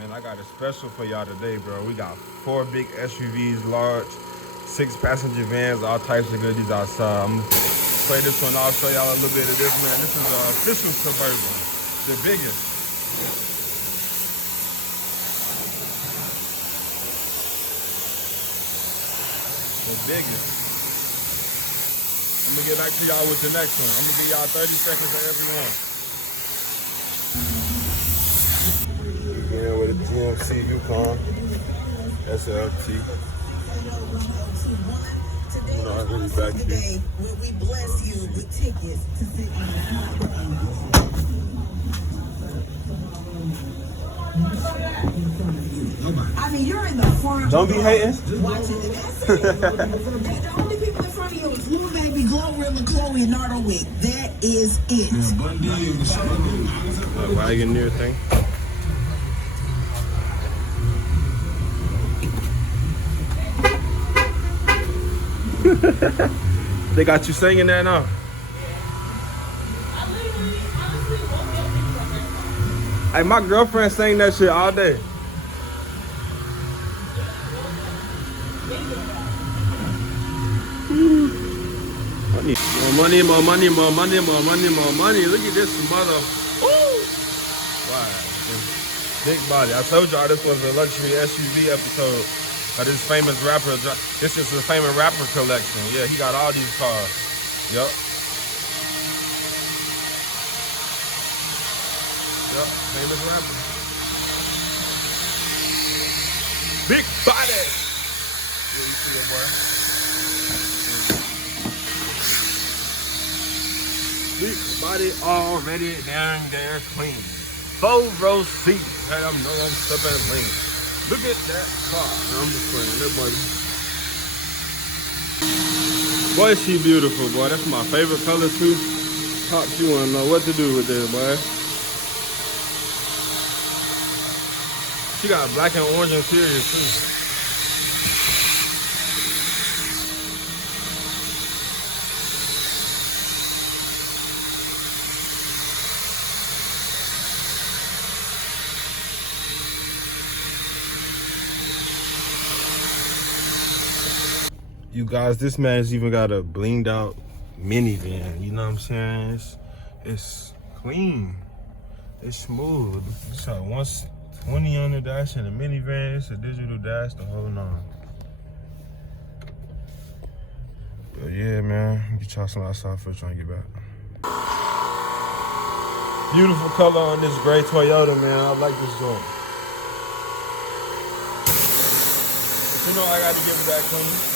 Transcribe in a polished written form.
Man, I got a special for y'all today, bro. We got 4 big SUVs, large, 6 passenger vans, all types of goodies outside. I'm gonna play this one. I'll show y'all a little bit of this, man. This is an official Suburban, the biggest. The biggest. I'm gonna get back to y'all with the next one. I'm gonna give y'all 30 seconds of every one. Yeah, with a GMC Yukon SLT. You know, I really back here. Where we bless you with tickets to sit I mean, you're in the front. Don't be hating. Watching it. That's it. The only people in front of you is Lil Baby, Glorilla, Chloe, and Nardo Wick. That is it. Wagoneer thing. They got you singing that now. Hey, my girlfriend sang that shit all day. More money, more money, more money, more money, more money. Look at this mother. Ooh. Wow. Big body. I told y'all this was a luxury SUV episode of this famous rapper. This is the famous rapper collection. Yeah, he got all these cars. Yup. Yup, famous rapper. Big body. Yeah, you see it, boy? Big body already down there clean. 4-row seat. Hey, I know I'm stepping lean. Look at that car. I'm just playing. That boy, she beautiful, boy. That's my favorite color too. Pops, you wanna know what to do with this, boy. She got black and orange interior too. You guys, this man's even got a blinged out minivan. You know what I'm saying? It's clean. It's smooth. It's got 120 on the dash and a minivan. It's a digital dash, the whole nine. But yeah, man, get y'all some outside first trying to get back. Beautiful color on this gray Toyota, man. I like this joint. But you know I got to give it that clean.